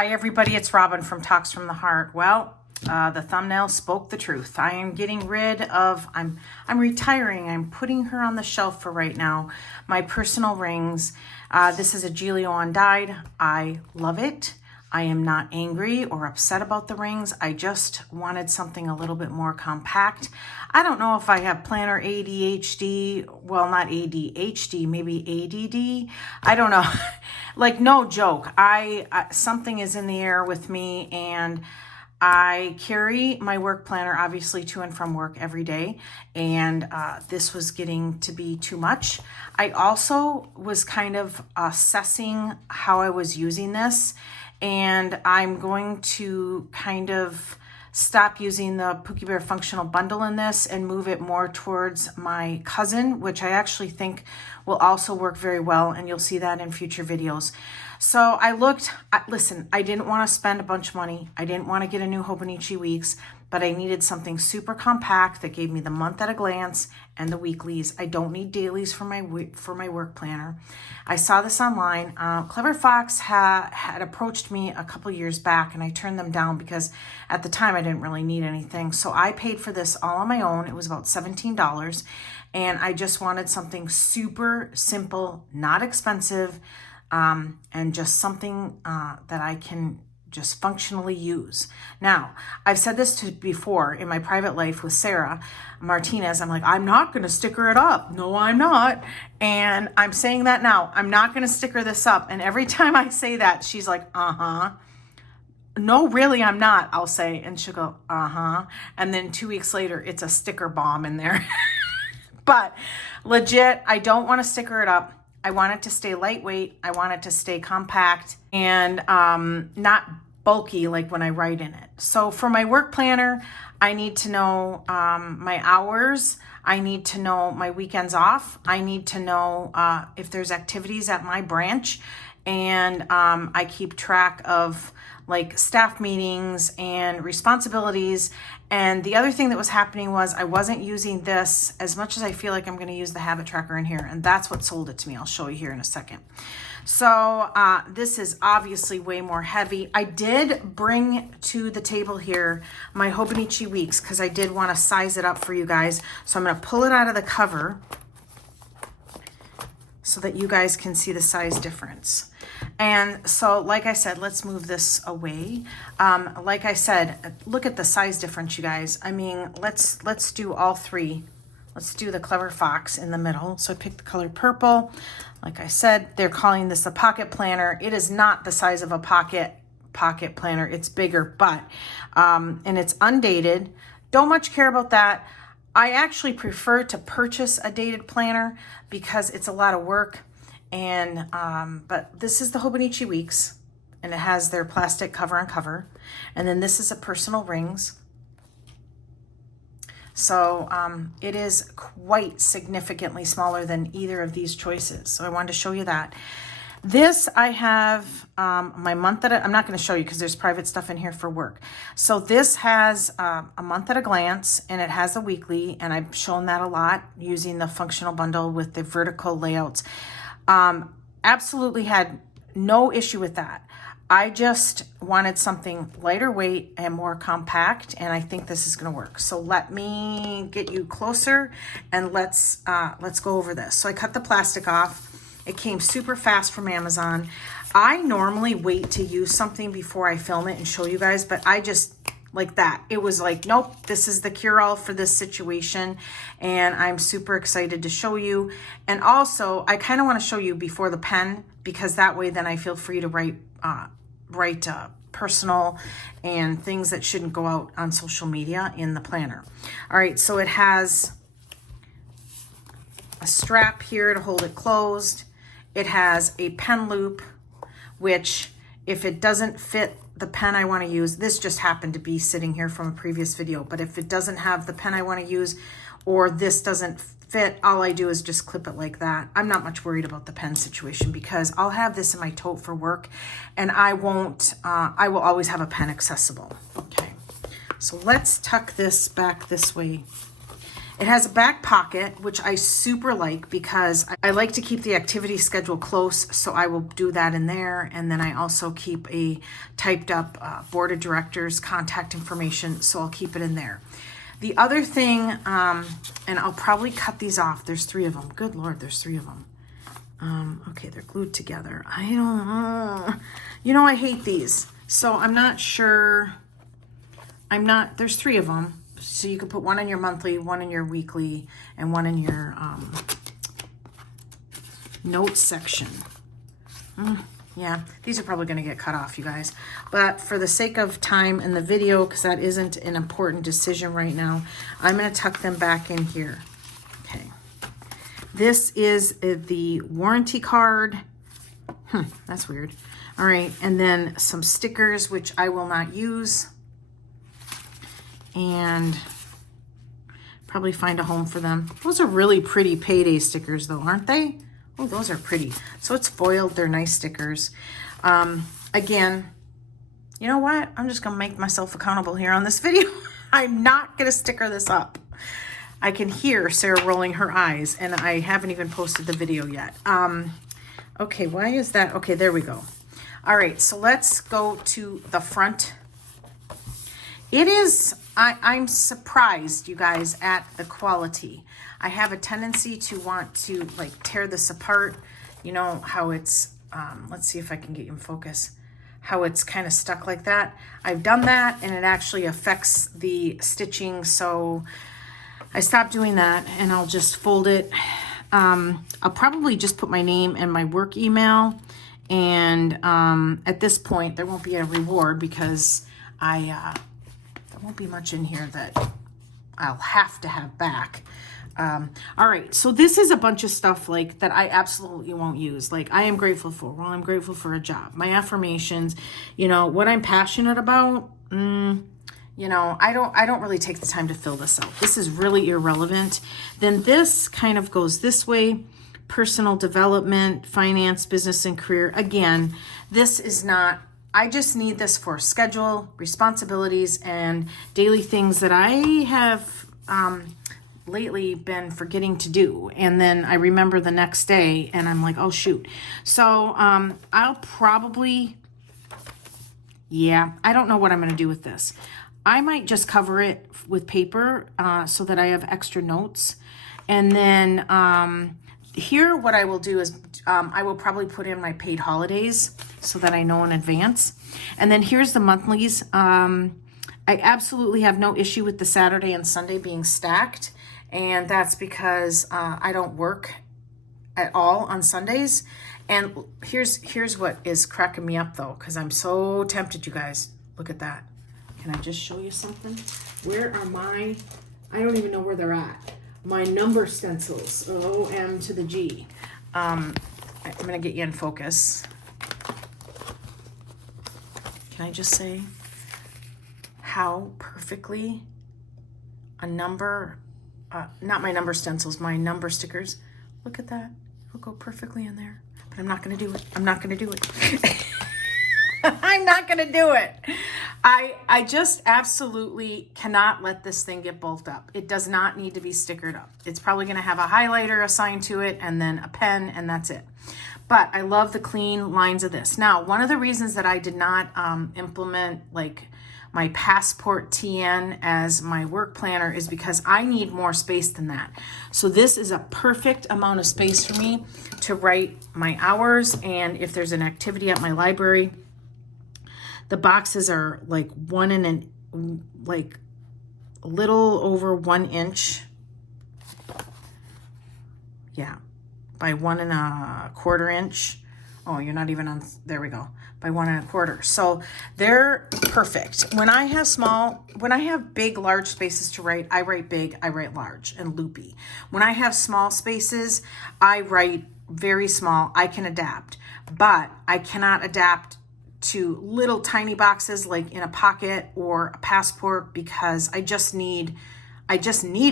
Hi everybody, it's Robin from Talks from the Heart. Well, the thumbnail spoke the truth. I am getting rid of, I'm retiring. I'm putting her on the shelf for right now. My personal rings. This is a Giglio undyed. I love it. I am not angry or upset about the rings. I just wanted something a little bit more compact. I don't know if I have plantar ADHD. Well, not ADHD, maybe ADD. I don't know. Like, no joke. Something is in the air with me, and I carry my work planner obviously to and from work every day, and this was getting to be too much. I also was kind of assessing how I was using this, and I'm going to kind of stop using the Pookie Bear functional bundle in this and move it more towards my cousin, which I actually think will also work very well, and you'll see that in future videos. So I looked, listen, I didn't want to spend a bunch of money. I didn't want to get a new Hobonichi Weeks, but I needed something super compact that gave me the month at a glance and the weeklies. I don't need dailies for my work planner. I saw this online. Clever Fox had approached me a couple years back, and I turned them down because at the time I didn't really need anything. So I paid for this all on my own. It was about $17, and I just wanted something super simple, not expensive, and just something that I can just functionally use. Now, I've said this before in my private life with Sarah Martinez. I'm like, I'm not going to sticker it up. No, I'm not. And I'm saying that now. I'm not going to sticker this up. And every time I say that, she's like, uh-huh. No, really, I'm not, I'll say. And she'll go, uh-huh. And then 2 weeks later, it's a sticker bomb in there. But legit, I don't want to sticker it up. I want it to stay lightweight. I want it to stay compact and not bulky like when I write in it. So for my work planner, I need to know my hours. I need to know my weekends off. I need to know if there's activities at my branch. And I keep track of like staff meetings and responsibilities. And the other thing that was happening was I wasn't using this as much as I feel like I'm going to use the habit tracker in here. And that's what sold it to me. I'll show you here in a second. So this is obviously way more heavy. I did bring to the table here my Hobonichi Weeks because I did want to size it up for you guys. So I'm going to pull it out of the cover so that you guys can see the size difference. And so, like I said, let's move this away. Like I said, look at the size difference, you guys. I mean, let's do all three. Let's do the Clever Fox in the middle. So I picked the color purple. Like I said, they're calling this a pocket planner. It is not the size of a pocket planner. It's bigger, but, and it's undated. Don't much care about that. I actually prefer to purchase a dated planner because it's a lot of work. And but this is the Hobonichi Weeks, and it has their plastic cover on cover. And then this is a personal rings. So it is quite significantly smaller than either of these choices. So I wanted to show you that. This I have my month at I'm not going to show you because there's private stuff in here for work. So this has a month at a glance, and it has a weekly, and I've shown that a lot using the functional bundle with the vertical layouts. Absolutely had no issue with that. I just wanted something lighter weight and more compact, and I think this is going to work. So let me get you closer, and let's go over this. So I cut the plastic off. It came super fast from Amazon. I normally wait to use something before I film it and show you guys, but I just like that. It was like, nope, this is the cure-all for this situation, and I'm super excited to show you. And also, I kind of want to show you before the pen, because that way then I feel free to write personal and things that shouldn't go out on social media in the planner. All right, so it has a strap here to hold it closed. It has a pen loop, which if it doesn't fit the pen I want to use, this just happened to be sitting here from a previous video, but if it doesn't have the pen I want to use, or this doesn't fit, all I do is just clip it like that. I'm not much worried about the pen situation because I'll have this in my tote for work, and I will always have a pen accessible. Okay, so let's tuck this back this way. It has a back pocket, which I super like because I like to keep the activity schedule close, so I will do that in there. And then I also keep a typed up board of directors contact information, so I'll keep it in there. The other thing, and I'll probably cut these off. There's 3 of them. Good Lord, there's 3 of them. Okay, they're glued together. I don't know. You know, I hate these. So I'm not sure. There's 3 of them. So you could put one in your monthly, one in your weekly, and one in your notes section. Yeah, these are probably going to get cut off, you guys. But for the sake of time in the video, because that isn't an important decision right now, I'm going to tuck them back in here. Okay. This is the warranty card. That's weird. All right, and then some stickers, which I will not use. And probably find a home for them. Those are really pretty payday stickers, though, aren't they? Oh, those are pretty. So it's foiled. They're nice stickers. Again, you know what? I'm just going to make myself accountable here on this video. I'm not going to sticker this up. I can hear Sarah rolling her eyes, and I haven't even posted the video yet. Okay, why is that? Okay, there we go. All right, so let's go to the front. It is, I'm surprised, you guys, at the quality. I have a tendency to want to like tear this apart. You know how it's, let's see if I can get you in focus, how it's kind of stuck like that. I've done that and it actually affects the stitching. So I stopped doing that and I'll just fold it. I'll probably just put my name and my work email. And at this point, there won't be a reward because there won't be much in here that I'll have to have back. All right, so this is a bunch of stuff like that I absolutely won't use. Like I am grateful for, well, I'm grateful for a job, my affirmations, you know, what I'm passionate about. You know, I don't really take the time to fill this out. This is really irrelevant. Then this kind of goes this way. Personal development, finance, business, and career. Again, this is not, I just need this for schedule, responsibilities, and daily things that I have lately been forgetting to do. And then I remember the next day and I'm like, oh shoot. So I'll probably, yeah, I don't know what I'm going to do with this. I might just cover it with paper so that I have extra notes. And then here what I will do is I will probably put in my paid holidays so that I know in advance. And then here's the monthlies. I absolutely have no issue with the Saturday and Sunday being stacked. And that's because I don't work at all on Sundays. And here's what is cracking me up though, because I'm so tempted, you guys. Look at that. Can I just show you something? Where are my, I don't even know where they're at. My number stencils, O-M to the G. I'm gonna get you in focus. Can I just say how perfectly a number, not my number stencils, my number stickers. Look at that, it'll go perfectly in there. But I'm not gonna do it, I'm not gonna do it. I'm not gonna do it. I just absolutely cannot let this thing get bulked up. It does not need to be stickered up. It's probably gonna have a highlighter assigned to it and then a pen and that's it. But I love the clean lines of this. Now, one of the reasons that I did not implement like my Passport TN as my work planner is because I need more space than that. So this is a perfect amount of space for me to write my hours, and if there's an activity at my library, the boxes are like like a little over 1 inch. Yeah, by 1 1/4 inch. Oh, you're not even on, there we go. By 1 1/4. So they're perfect. When I have big, large spaces to write, I write big, I write large and loopy. When I have small spaces, I write very small. I can adapt, but I cannot adapt to little tiny boxes like in a pocket or a passport because I just need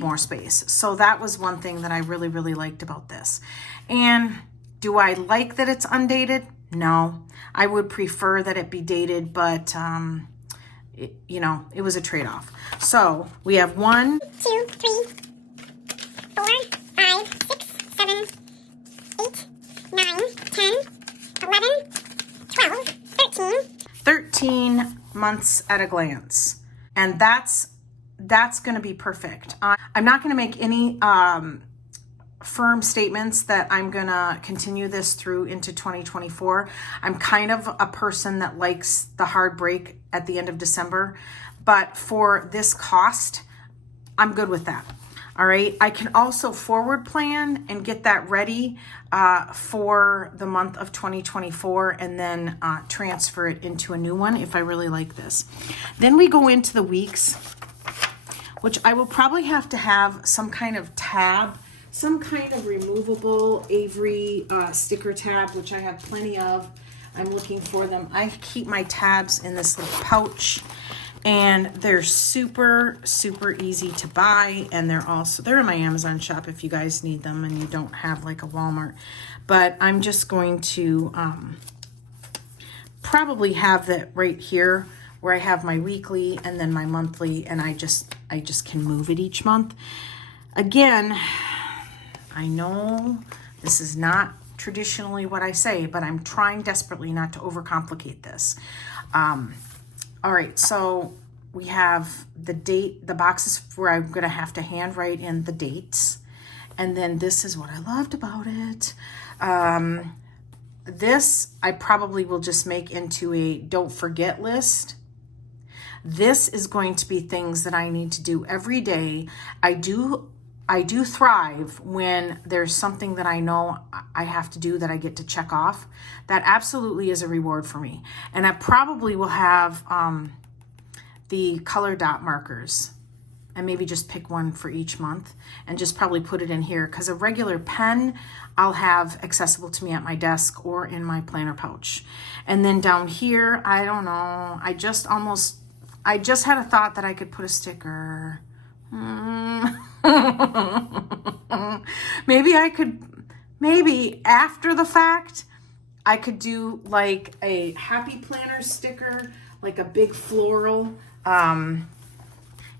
more space. So that was one thing that I really, really liked about this. And do I like that it's undated? No, I would prefer that it be dated, but you know, it was a trade-off. So we have 1, 2, 3, months at a glance. And that's going to be perfect. I'm not going to make any firm statements that I'm going to continue this through into 2024. I'm kind of a person that likes the hard break at the end of December, but for this cost, I'm good with that. All right. I can also forward plan and get that ready for the month of 2024 and then transfer it into a new one if I really like this. Then we go into the weeks, which I will probably have to have some kind of tab, some kind of removable Avery sticker tab, which I have plenty of. I'm looking for them. I keep my tabs in this little pouch, and they're super, super easy to buy. And they're in my Amazon shop if you guys need them and you don't have like a Walmart. But I'm just going to probably have that right here where I have my weekly and then my monthly, and I just can move it each month. Again, I know this is not traditionally what I say, but I'm trying desperately not to overcomplicate this. All right, so we have the date, the boxes where I'm gonna have to handwrite in the dates. And then this is what I loved about it. This I probably will just make into a don't forget list. This is going to be things that I need to do every day. I do thrive when there's something that I know I have to do that I get to check off. That absolutely is a reward for me. And I probably will have the color dot markers and maybe just pick one for each month and just probably put it in here, because a regular pen I'll have accessible to me at my desk or in my planner pouch. And then down here, I don't know, I just had a thought that I could put a sticker. Maybe after the fact, I could do like a happy planner sticker, like a big floral.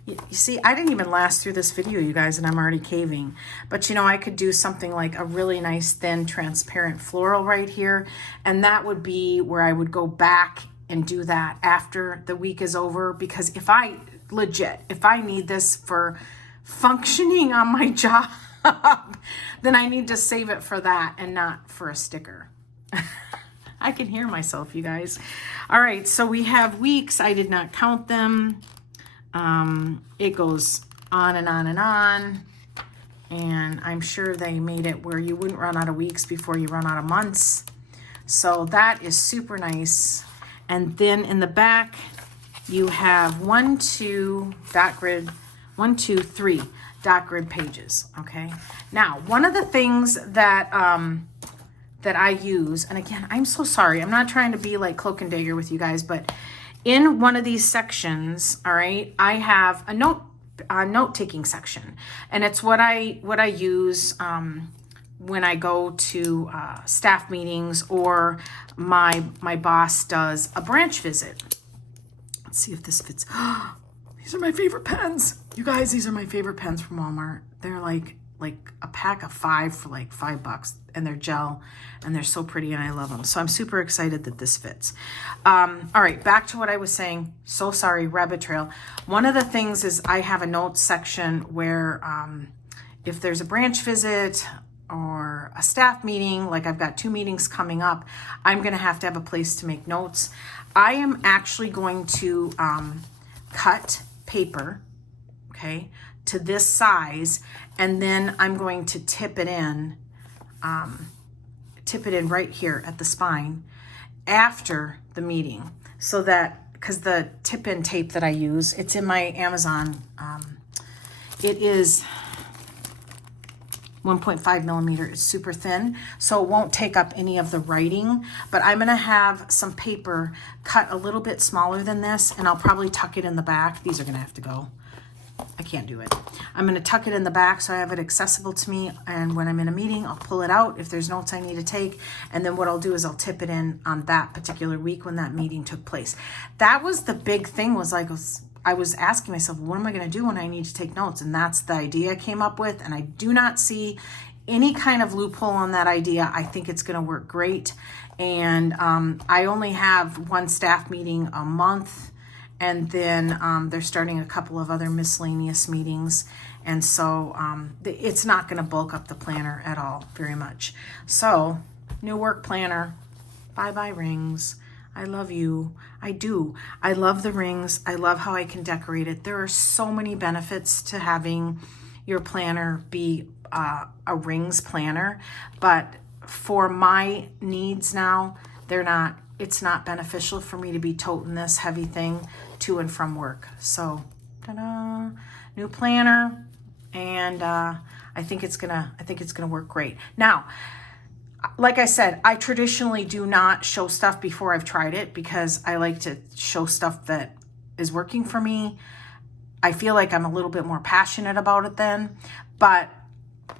You see, I didn't even last through this video, you guys, and I'm already caving. But you know, I could do something like a really nice thin transparent floral right here. And that would be where I would go back and do that after the week is over, because if I need this for functioning on my job, then I need to save it for that and not for a sticker. I can hear myself, you guys. All right, so we have weeks. I did not count them. It goes on and on and on. And I'm sure they made it where you wouldn't run out of weeks before you run out of months. So that is super nice. And then in the back, you have 1, 2, 3 dot grid pages. Okay. Now, one of the things that that I use, and again, I'm so sorry, I'm not trying to be like cloak and dagger with you guys, but in one of these sections, all right, I have a note-taking section, and it's what I use when I go to staff meetings or my boss does a branch visit. Let's see if this fits. These are my favorite pens. You guys, these are my favorite pens from Walmart. They're like a pack of 5 for like $5, and they're gel, and they're so pretty, and I love them. So I'm super excited that this fits. All right, back to what I was saying. So sorry, rabbit trail. One of the things is I have a notes section where if there's a branch visit or a staff meeting, like I've got 2 meetings coming up, I'm gonna have to have a place to make notes. I am actually going to cut paper, okay, to this size, and then I'm going to tip it in right here at the spine after the meeting, so that, because the tip-in tape that I use, it's in my Amazon, it is 1.5 millimeter. It's super thin, so it won't take up any of the writing, but I'm gonna have some paper cut a little bit smaller than this, and I'll probably tuck it in the back. These are gonna have to go. I can't do it. I'm going to tuck it in the back so I have it accessible to me, and when I'm in a meeting, I'll pull it out if there's notes I need to take, and then what I'll do is I'll tip it in on that particular week when that meeting took place. That was the big thing, was like, I was asking myself, what am I going to do when I need to take notes? And that's the idea I came up with, and I do not see any kind of loophole on that idea. I think it's going to work great, and I only have 1 staff meeting a month, And then they're starting a couple of other miscellaneous meetings. And so it's not going to bulk up the planner at all very much. So new work planner, bye-bye rings. I love you. I do. I love the rings. I love how I can decorate it. There are so many benefits to having your planner be a rings planner, but for my needs now, it's not beneficial for me to be toting this heavy thing to and from work. So, ta-da, new planner, and I think it's gonna work great. Now, like I said, I traditionally do not show stuff before I've tried it because I like to show stuff that is working for me. I feel like I'm a little bit more passionate about it then, but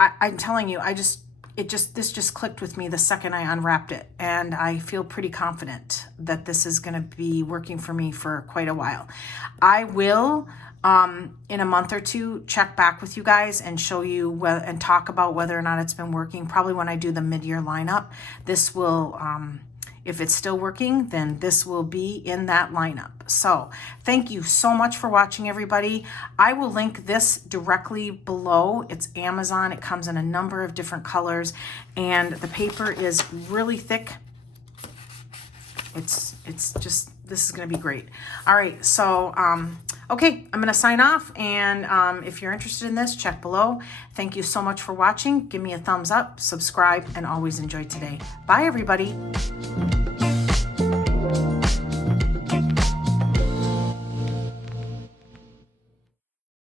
I'm telling you, this just clicked with me the second I unwrapped it, and I feel pretty confident that this is going to be working for me for quite a while. I will, in a month or two, check back with you guys and show you and talk about whether or not it's been working. Probably when I do the mid-year lineup, this will, if it's still working, then this will be in that lineup. So thank you so much for watching, everybody. I will link this directly below. It's Amazon. It comes in a number of different colors, and the paper is really thick. It's just, this is going to be great. All right, so okay, I'm going to sign off, and if you're interested in this, check below. Thank you so much for watching. Give me a thumbs up, subscribe, and always enjoy today. Bye, everybody.